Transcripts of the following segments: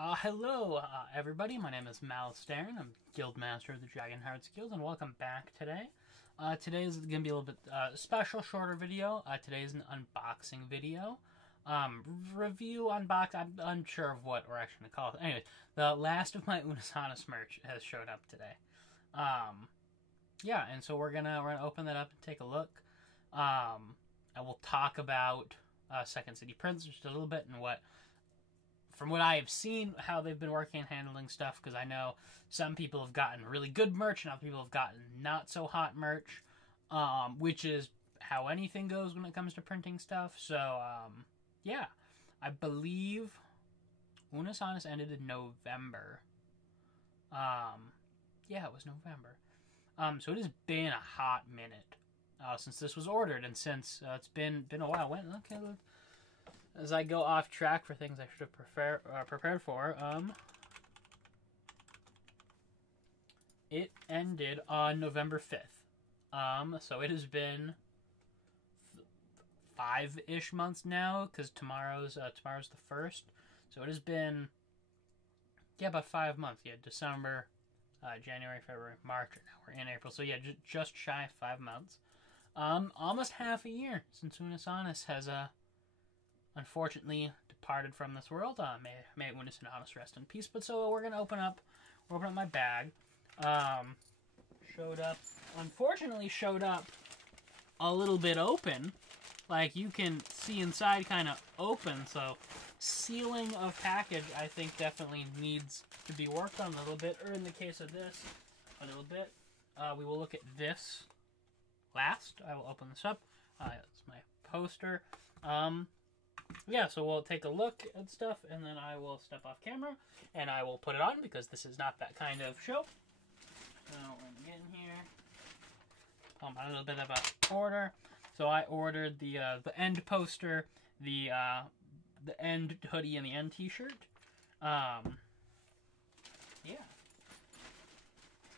Hello, everybody. My name is Mal Stern. I'm Guildmaster of the Dragon Hearts Guild, and welcome back today. Today is going to be a little bit special, shorter video. Today is an unboxing video. Review, unbox, I'm unsure of what we're actually going to call it. Anyways, the last of my Unus Annus merch has showed up today. Yeah, and so we're gonna open that up and take a look. And we'll talk about Second City Prince just a little bit and from what I have seen, how they've been working and handling stuff, because I know some people have gotten really good merch and other people have gotten not so hot merch, which is how anything goes when it comes to printing stuff. So, yeah, I believe Unus Annus ended in November. Yeah, it was November. So it has been a hot minute since this was ordered, and since it's been a while. As I go off track for things I should have prepared for, it ended on November 5th. So it has been 5-ish months now, because tomorrow's the 1st. So it has been, yeah, about 5 months. Yeah, December, January, February, March, and now we're in April. So yeah, just shy of 5 months. Almost half a year since Unus Annus has unfortunately departed from this world. May Unus Annus rest in peace. But so we're gonna open up my bag. Unfortunately showed up a little bit open. Like, you can see inside kind of open, so sealing of package, I think, definitely needs to be worked on a little bit, or in the case of this, a little bit. We will look at this last. I will open this up. It's my poster. Yeah, so we'll take a look at stuff, and then I will step off camera, and I will put it on, because this is not that kind of show. So, let me get in here. A little bit about order. So I ordered the end poster, the end hoodie, and the end t-shirt. Yeah. Let's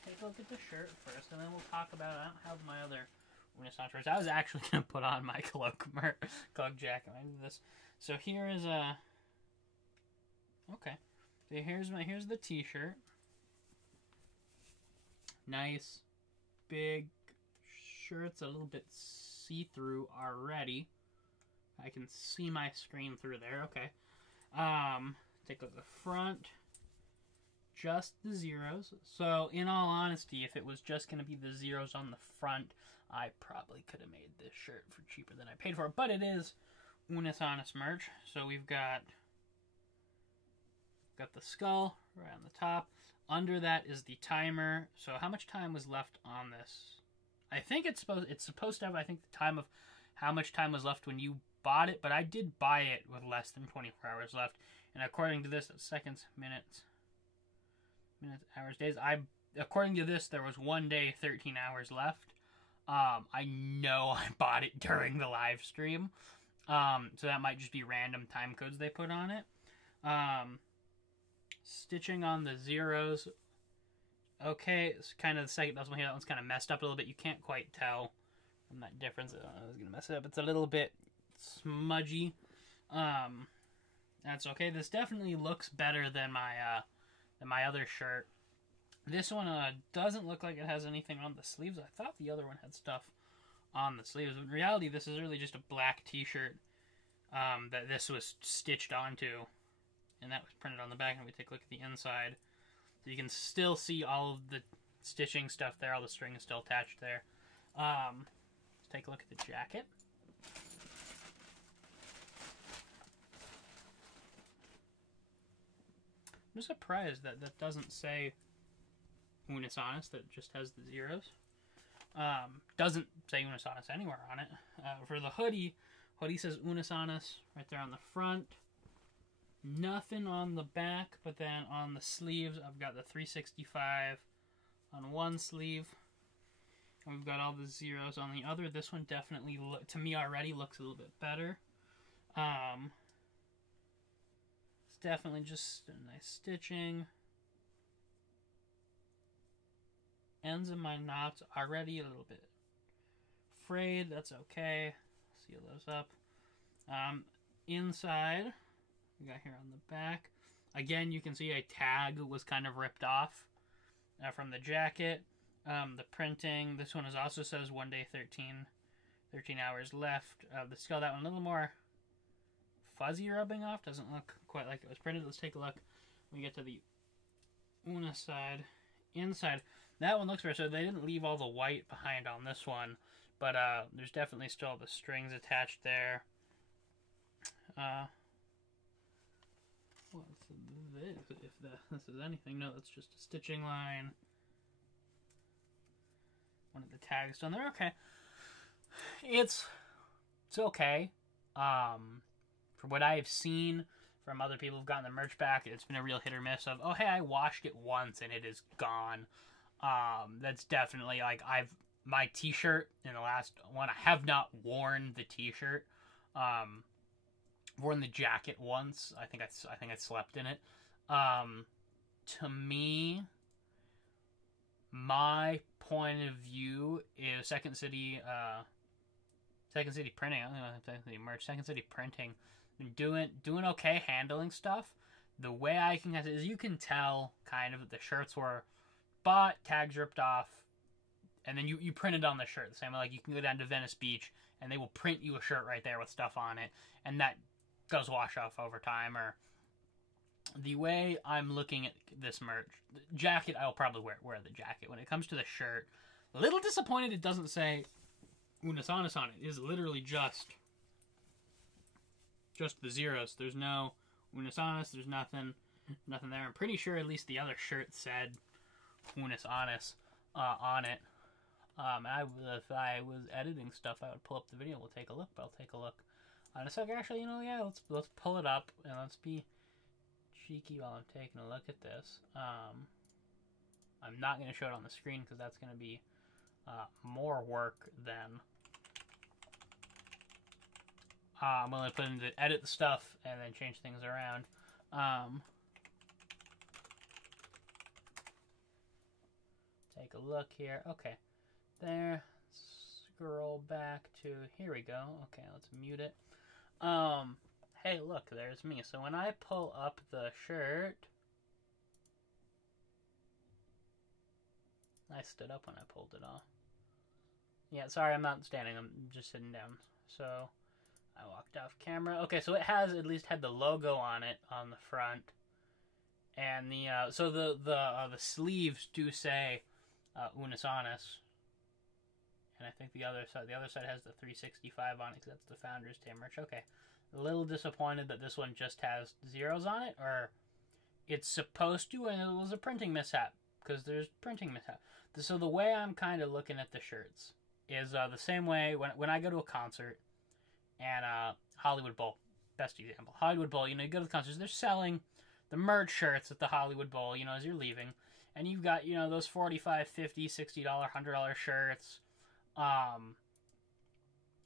take a look at the shirt first, and then we'll talk about it. I don't have my other Unus Annus shirts. I was actually going to put on my cloak jacket. I did this. So here is okay. So here's the t-shirt. Nice, big shirt's a little bit see-through already. I can see my screen through there. Okay. Take a look at the front. Just the zeros. So, in all honesty, if it was just going to be the zeros on the front, I probably could have made this shirt for cheaper than I paid for it. But it is Unus Annus merch. So we've got the skull right on the top. Under that is the timer. So how much time was left on this? I think it's supposed to have, I think, the time of how much time was left when you bought it. But I did buy it with less than 24 hours left. And according to this, it's seconds, minutes, hours, days. According to this, there was 1 day, 13 hours left. I know I bought it during the live stream. So that might just be random time codes they put on it. Stitching on the zeros. Okay, it's kind of the second decimal here. That one's kind of messed up a little bit. You can't quite tell from that difference. I was going to mess it up. It's a little bit smudgy. That's okay. This definitely looks better than my other shirt. This one doesn't look like it has anything on the sleeves. I thought the other one had stuff on the sleeves. In reality, this is really just a black t-shirt that this was stitched onto, and that was printed on the back. And we take a look at the inside. So you can still see all of the stitching stuff there. All the string is still attached there. Let's take a look at the jacket. I'm surprised that that doesn't say Unus Annus, that just has the zeros. Doesn't say Unus Annus anywhere on it. For the hoodie says Unus Annus right there on the front. Nothing on the back, but then on the sleeves, I've got the 365 on one sleeve. And we've got all the zeros on the other. This one definitely, to me already, looks a little bit better. It's definitely just a nice stitching. Ends of my knots already a little bit frayed. That's okay. Seal those up. Inside, we got here on the back, Again, you can see a tag was kind of ripped off from the jacket. The printing, this one also says 1 day 13 hours left. The skull, that one a little more fuzzy rubbing off. Doesn't look quite like it was printed. Let's take a look when we get to the Unus side. Inside, that one looks better. So they didn't leave all the white behind on this one, but there's definitely still the strings attached there. What's this? If this is anything, no, that's just a stitching line. One of the tags done there. Okay, it's okay. From what I have seen from other people who've gotten the merch back, it's been a real hit or miss of, oh hey, I washed it once and it is gone. That's definitely like my t-shirt in the last one, I have not worn the t-shirt. Worn the jacket once. I think I slept in it. To me, my point of view is Second City Printing. I don't know if Second City merch. Second City Printing, been doing okay handling stuff. The way I can guess it is, you can tell kind of that the shirts were bought, tags ripped off, and then you printed on the shirt the same way. Like, you can go down to Venice Beach and they will print you a shirt right there with stuff on it, and that does wash off over time. Or the way I'm looking at this merch, the jacket, I'll probably wear the jacket. When it comes to the shirt, a little disappointed it doesn't say Unus Annus on it. It is literally just the zeros. There's no Unus Annus. There's nothing there. I'm pretty sure at least the other shirt said Unus Annus on it. If I was editing stuff, I would pull up the video. We'll take a look. But I'll take a look in a second. Actually, yeah, let's pull it up and let's be cheeky while I'm taking a look at this. I'm not going to show it on the screen because that's going to be more work than I'm going to put into edit the stuff and then change things around. Take a look here. Okay, there. Scroll back to, here we go. Okay, let's mute it. Hey, look, there's me. So when I pull up the shirt, I stood up when I pulled it off. Yeah, sorry, I'm not standing. I'm just sitting down. So I walked off camera. Okay, so it has at least had the logo on it on the front, and the sleeves do say Unus Annus, and I think the other side has the 365 on it because that's the Founders Day merch. Okay, a little disappointed that this one just has zeros on it, or it's supposed to, and it was a printing mishap because there's printing mishap. So the way I'm kind of looking at the shirts is the same way when I go to a concert, and Hollywood Bowl, best example. Hollywood Bowl, you go to the concerts, they're selling the merch shirts at the Hollywood Bowl, as you're leaving, and you've got, those $45, $50, $60, $100 shirts,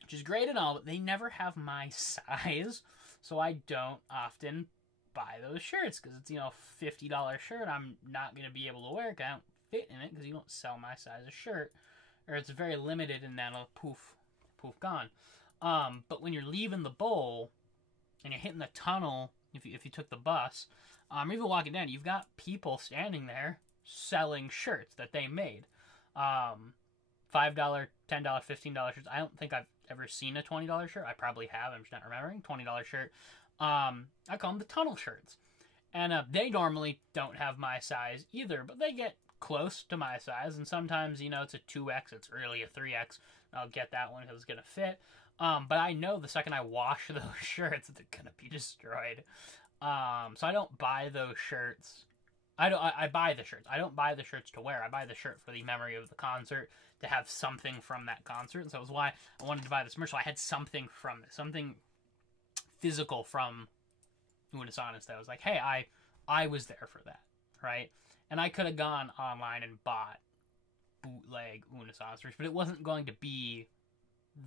which is great and all, but they never have my size, so I don't often buy those shirts, because it's, $50 shirt I'm not going to be able to wear, because I don't fit in it, because you don't sell my size of shirt, or it's very limited, and then poof, gone. But when you're leaving the bowl, and you're hitting the tunnel, if you took the bus, or even walking down, you've got people standing there selling shirts that they made. $5, $10, $15 shirts. I don't think I've ever seen a $20 shirt. I probably have. I'm just not remembering. $20 shirt. I call them the tunnel shirts. And they normally don't have my size either, but they get close to my size. And sometimes, it's a 2X. It's really a 3X. I'll get that one because it's going to fit. But I know the second I wash those shirts, they're going to be destroyed. So I don't buy those shirts. I buy the shirts. I don't buy the shirts to wear. I buy the shirt for the memory of the concert, to have something from that concert. And so that was why I wanted to buy this merch. So I had something from this, something physical from Unus Annus that was like, hey, I was there for that, right? And I could have gone online and bought bootleg Unus Annus merch, but it wasn't going to be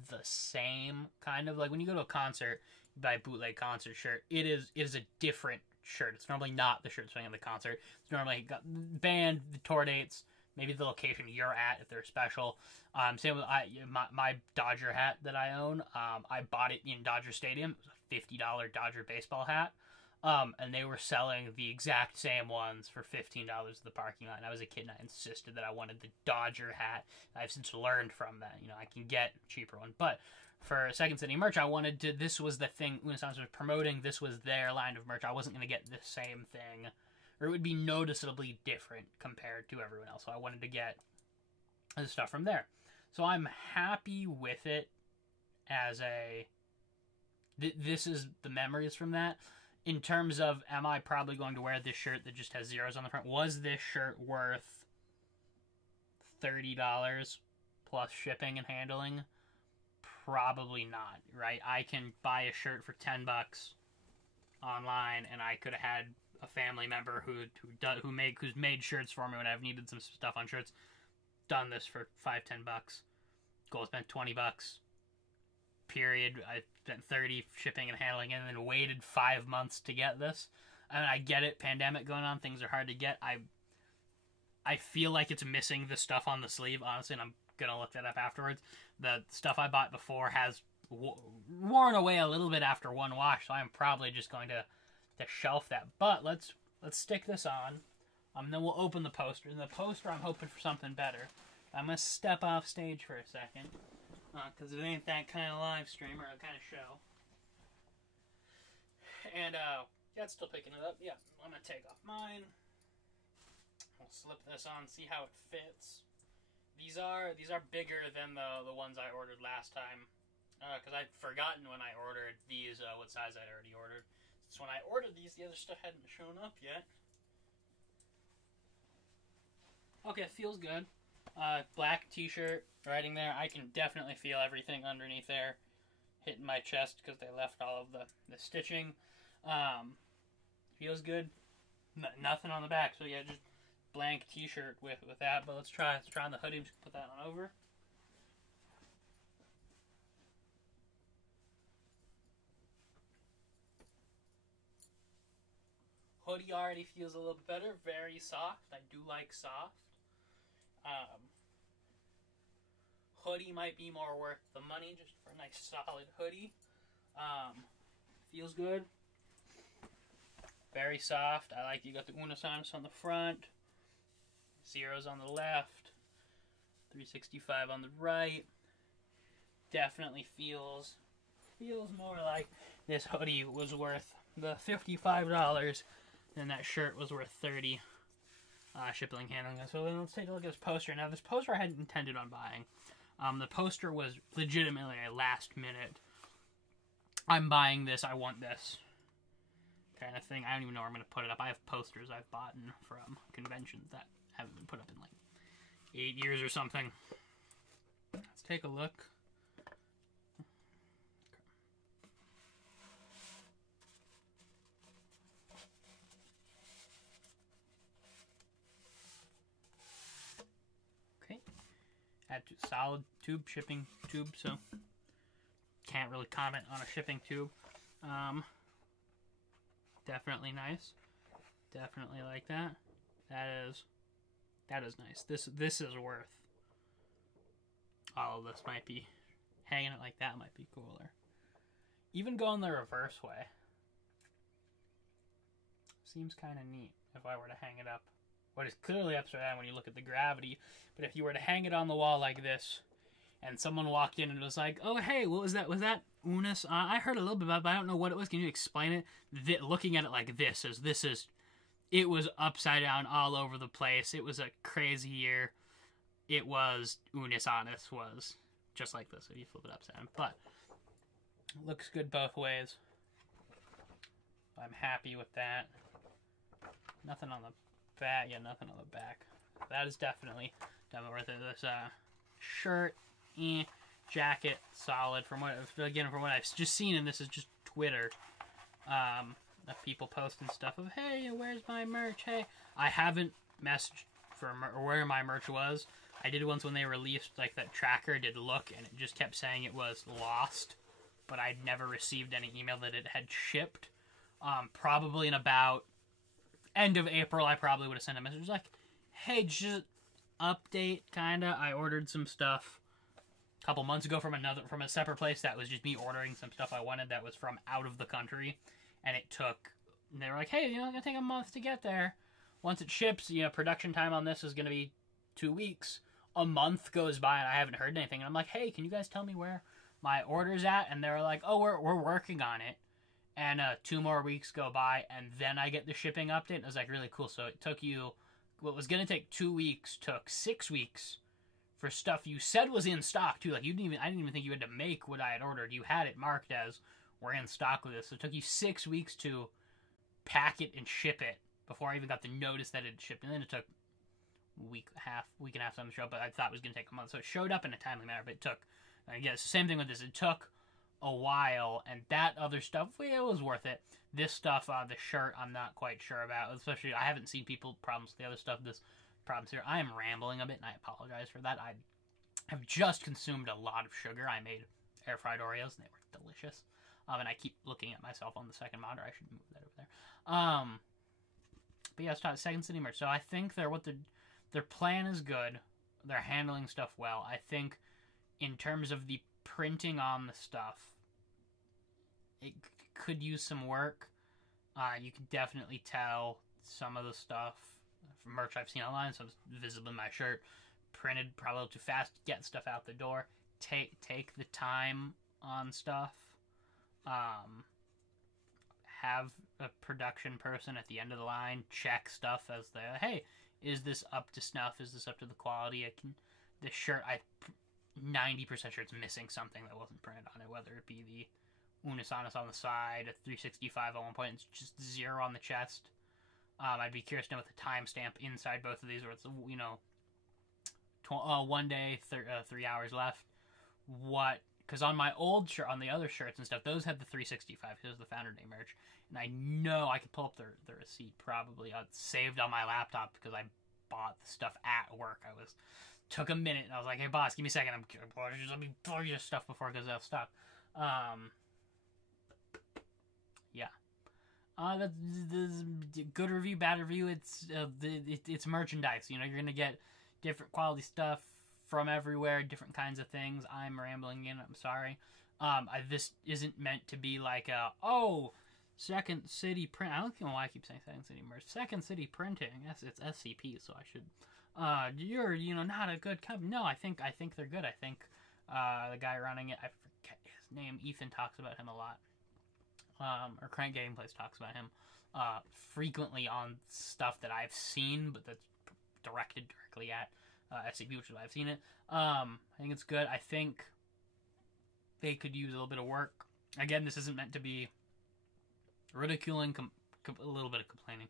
the same kind of, like, when you go to a concert, you buy a bootleg concert shirt, it is a different shirt. It's normally not the shirt swinging at the concert. It's normally got the band, the tour dates, maybe the location you're at if they're special. Same with my Dodger hat that I own. I bought it in Dodger Stadium. It was a $50 Dodger baseball hat. And they were selling the exact same ones for $15 at the parking lot. And I was a kid and I insisted that I wanted the Dodger hat. I've since learned from that. You know, I can get a cheaper one. But for Second City merch, I wanted to, this was the thing Unus Annus was promoting. This was their line of merch. I wasn't going to get the same thing, or it would be noticeably different compared to everyone else. So I wanted to get the stuff from there. So I'm happy with it as a, this is the memories from that. In terms of, am I probably going to wear this shirt that just has zeros on the front? Was this shirt worth $30 plus shipping and handling? Probably not, right? I can buy a shirt for $10 online, and I could have had a family member who's made shirts for me when I've needed some stuff on shirts, done this for $5-10. Go spend $20. Period. I spent 30 shipping and handling, and then waited 5 months to get this. I mean, I get it. Pandemic going on, things are hard to get. I feel like it's missing the stuff on the sleeve, honestly, and I'm gonna look that up afterwards. The stuff I bought before has worn away a little bit after one wash, so I'm probably just going to shelf that. But let's stick this on. Then we'll open the poster. And the poster, I'm hoping for something better. I'm gonna step off stage for a second. Because it ain't that kind of live stream or a kind of show. And, yeah, it's still picking it up. Yeah, I'm going to take off mine. We'll slip this on, see how it fits. These are bigger than the ones I ordered last time. Because I'd forgotten when I ordered these what size I'd already ordered. So when I ordered these, the other stuff hadn't shown up yet. Okay, feels good. Black t-shirt right in there. I can definitely feel everything underneath there hitting my chest because they left all of the stitching. Feels good. Nothing on the back, so yeah, just blank t-shirt with that. But let's try on the hoodie. Just put that on over. Hoodie already feels a little bit better. Very soft. I do like soft. Hoodie might be more worth the money just for a nice solid hoodie. Feels good. Very soft. I like you got the Unus Annus on the front. Zeros on the left. 365 on the right. Definitely feels more like this hoodie was worth the $55 than that shirt was worth $30. Shipping and handling. So then let's take a look at this poster. Now this poster I hadn't intended on buying. The poster was legitimately a last minute, I'm buying this, I want this kind of thing. I don't even know where I'm going to put it up. I have posters I've bought from conventions that haven't been put up in like 8 years or something. Let's take a look. Had solid tube, shipping tube, so can't really comment on a shipping tube. Definitely nice. Definitely like that. That is nice. This is worth all of this. Might be hanging it like that might be cooler. Even going the reverse way seems kind of neat if I were to hang it up. What is clearly upside down when you look at the gravity, but if you were to hang it on the wall like this, and someone walked in and was like, "Oh, hey, what was that? Was that Unus? I heard a little bit about it, but I don't know what it was. Can you explain it?" Looking at it like this it was upside down all over the place. It was a crazy year. It was Unus Annus was just like this if you flip it upside down, but it looks good both ways. I'm happy with that. Nothing on the back. Yeah, nothing on the back. That is definitely worth it. This shirt, jacket, solid. From what I've just seen, and this is just Twitter, of people posting stuff of, "Hey, where's my merch? Hey," I haven't messaged for where my merch was. I did once when they released like that tracker. Did look, and it just kept saying it was lost, but I'd never received any email that it had shipped. Probably in about end of April, I probably would have sent a message like, "Hey, just update, kinda. I ordered some stuff a couple months ago from a separate place that was just me ordering some stuff I wanted that was from out of the country, and it took And they were like, hey, it's going to take a month to get there. Once it ships, production time on this is going to be 2 weeks. A month goes by and I haven't heard anything. And I'm like, hey, can you guys tell me where my order's at? And they're like, oh, we're working on it. And 2 more weeks go by, and then I get the shipping update. I was like, really cool. So it took you, what was going to take 2 weeks took 6 weeks for stuff you said was in stock, too. Like, I didn't even think you had to make what I had ordered. You had it marked as, we're in stock with this. So it took you 6 weeks to pack it and ship it before I even got the notice that it shipped. And then it took week and a half time to show up, but I thought it was going to take a month. So it showed up in a timely manner, but it took, I guess, the same thing with this. It took a while, and that other stuff, it was worth it. This stuff, the shirt, I'm not quite sure about. Especially, I haven't seen people problems with the other stuff. This problems here. I am rambling a bit, and I apologize for that. I have just consumed a lot of sugar. I made air fried Oreos, and they were delicious. And I keep looking at myself on the second monitor. I should move that over there. But yeah, it's Second City merch. So I think their plan is good. They're handling stuff well. I think in terms of the printing on the stuff, it could use some work. You can definitely tell some of the stuff from merch I've seen online, so it's visibly my shirt, printed probably too fast to get stuff out the door. Take the time on stuff. Have a production person at the end of the line check stuff as hey, is this up to snuff? Is this up to the quality? This shirt, 90% sure it's missing something that wasn't printed on it, whether it be the Unus Annus on the side, a 365 at one point, it's just 0 on the chest. I'd be curious to know what the timestamp inside both of these, or it's, 1 day, 3 hours left. What, because on my old shirt, on the other shirts and stuff, those had the 365, here's the Founder Day merch, and I know I could pull up the receipt probably. It's saved on my laptop because I bought the stuff at work. Took a minute, and I was like, hey, boss, give me a second. Let me blow your stuff before it goes out of stock. Yeah. That's good review, bad review. It's merchandise. You're going to get different quality stuff from everywhere, different kinds of things. I'm rambling in. I'm sorry. This isn't meant to be like Second City Print. I don't know why I keep saying Second City merch. Second City Printing. Yes, it's SCP, so I should... you're not a good company. No, I think they're good. I think the guy running it, I forget his name, Ethan talks about him a lot. Or Crank Gameplays talks about him frequently on stuff that I've seen, but that's directed directly at SCP, which is why I've seen it. I think it's good. I think they could use a little bit of work. Again, this isn't meant to be ridiculing, a little bit of complaining.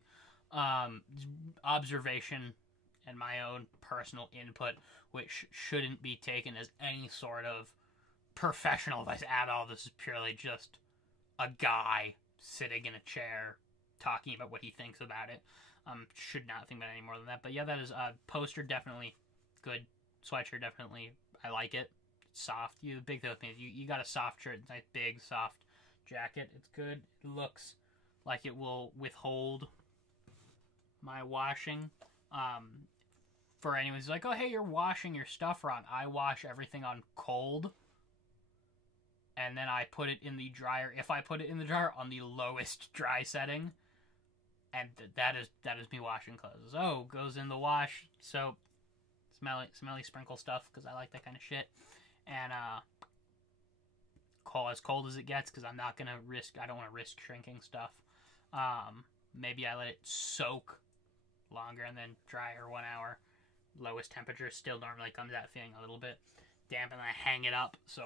Observation and my own personal input, which shouldn't be taken as any sort of professional advice at all. This is purely just a guy sitting in a chair talking about what he thinks about it. Should not think about it any more than that. But yeah, that is poster, definitely good. Sweatshirt, definitely, I like it. It's soft. The big thing with me is you got a soft shirt, nice big soft jacket. It's good. It looks like it will withhold my washing. For anyone who's like, oh, hey, you're washing your stuff wrong. I wash everything on cold, and then I put it in the dryer. If I put it in the dryer, on the lowest dry setting, and that is me washing clothes. Oh, goes in the wash, soap, smelly sprinkle stuff, because I like that kind of shit, and as cold as it gets, because I don't want to risk shrinking stuff. Maybe I let it soak longer and then dry or 1 hour. Lowest temperature still normally comes out feeling a little bit damp, and I hang it up. So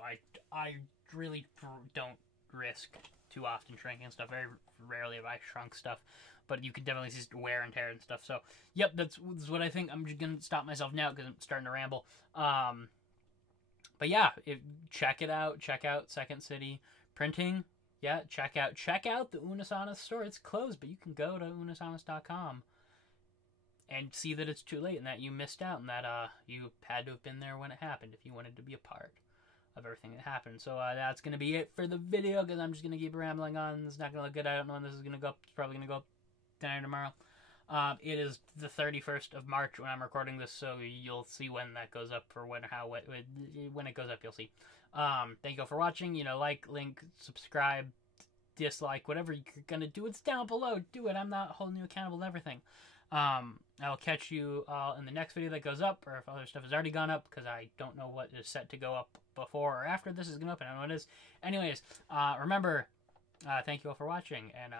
I really don't risk too often shrinking stuff. Very rarely have I shrunk stuff, but you can definitely see wear and tear and stuff. So yep, that's what I think. I'm just gonna stop myself now because I'm starting to ramble. But yeah, check it out. Check out Second City Printing. Yeah, check out the Unus Annus store. It's closed, but you can go to unusannus.com and see that it's too late and that you missed out and that you had to have been there when it happened if you wanted to be a part of everything that happened. So that's going to be it for the video, because I'm just going to keep rambling on. It's not going to look good. I don't know when this is going to go up. It's probably going to go up tonight or tomorrow. It is the 31st of March when I'm recording this, so you'll see when that goes up, or when it goes up, you'll see. Thank you all for watching. Like, link, subscribe, dislike, whatever you're gonna do, it's down below. Do it. I'm not holding you accountable to everything. I'll catch you all in the next video that goes up, or if other stuff has already gone up, because I don't know what is set to go up before or after this is going to up. I don't know what it is. Anyways, remember, thank you all for watching, and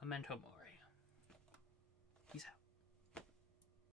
memento mori. Peace out.